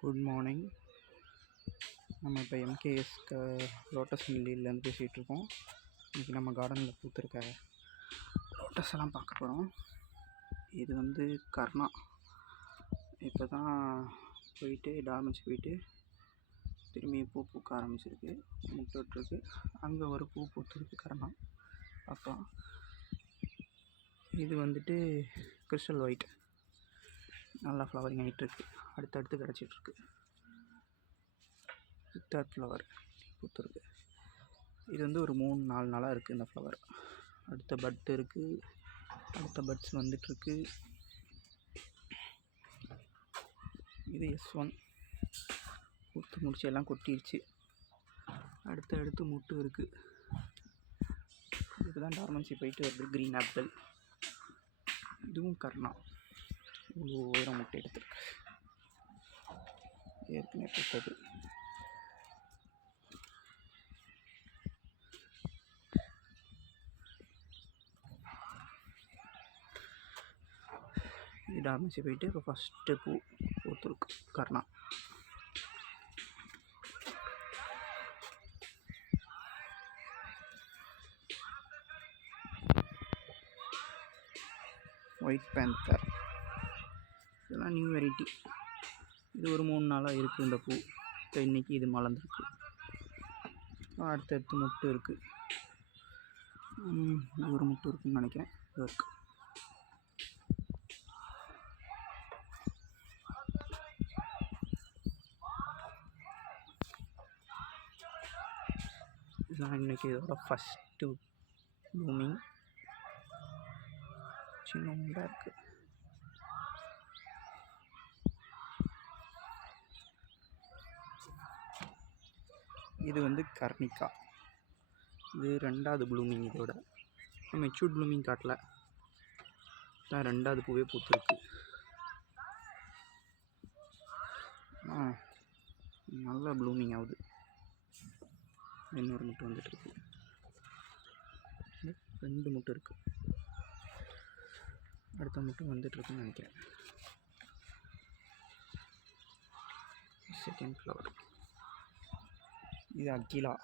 Good morning. நம்ம இப்போ MKS lotus மில்லிலேருந்து பேசிகிட்ருக்கோம். இன்றைக்கி நம்ம கார்டனில் பூத்திருக்க லோட்டஸ் எல்லாம் பார்க்க போகிறோம். இது வந்து கர்ணா. இப்போ தான் போயிட்டு டார்மன்ஸ் போயிட்டு திரும்பி பூ பூக்க ஆரம்பிச்சிருக்கு, முட்டை விட்டுருக்கு. அங்கே ஒரு பூ பூத்துருக்கு கர்ணா பார்க்கலாம். இது வந்துட்டு கிறிஸ்டல் ஒயிட், நல்லா ஃப்ளவரிங் ஆகிட்டுருக்கு, அடுத்தடுத்து கிடச்சிட்ருக்கு. Third flower பூத்துருக்கு. இது வந்து ஒரு 3-4 நாளாக இருக்குது இந்த ஃப்ளவர். அடுத்த பட் இருக்குது, அடுத்த பட்ஸ் வந்துட்டுருக்கு. இது S1 பூத்து முடிச்சு எல்லாம் கொட்டிடுச்சு. அடுத்து முட்டு இருக்குது. இதுக்கு தான் டார்மன்சி போயிட்டு வருது. Green apple. இதுவும் கர்ணா. இவ்வளோ உயரம் முட்டை எடுத்துருக்கு. ஏற்கனவே பூத்தது. இது டார்மன்சி போயிட்டு இப்போ ஃபஸ்ட்டு பூ பூத்துருக்கு கர்ணா. ஒயிட் பேந்தர், இதெல்லாம் நியூ வெரைட்டி. இது ஒரு 3 நாளாக இருக்குது இந்த பூ. இப்போ இன்றைக்கி இது மலர்ந்துருக்கு. அடுத்தடுத்து முட்டு இருக்குது. ஒரு முட்டு இருக்குதுன்னு நினைக்கிறேன். இது இருக்குது. இதுதான் இன்றைக்கி இதோட ஃபஸ்ட்டு ப்ளூமிங். சின்னதாக இருக்குது. இது வந்து கர்ணிகா. இது 2வது ப்ளூமிங். இதோட மெச்சூர்ட் ப்ளூமிங் காட்டல, தான் 2வது பூவே பூத்துருக்கு. நல்லா ப்ளூமிங் ஆகுது. இன்னொரு முட்டை வந்துட்டுருக்கு. 2 முட்டை இருக்குது. அடுத்த முட்டை வந்துட்டுருக்குன்னு நினைக்கிறேன். Second flower. இது Akila,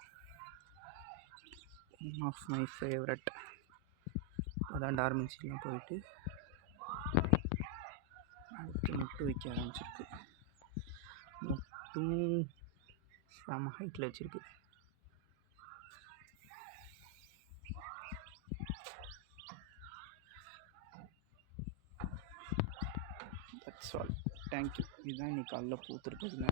one of my favourite. அதான் டார்மன்சிலாம் போயிட்டு அடுத்து முட்டு வைக்க ஆரம்பிச்சிருக்கு. முட்டும் செம ஹைட்டில் வச்சுருக்கு. That's all. தேங்க்யூ. இதுதான் இன்றைக்கி காலைல பூத்துருக்குதுங்க.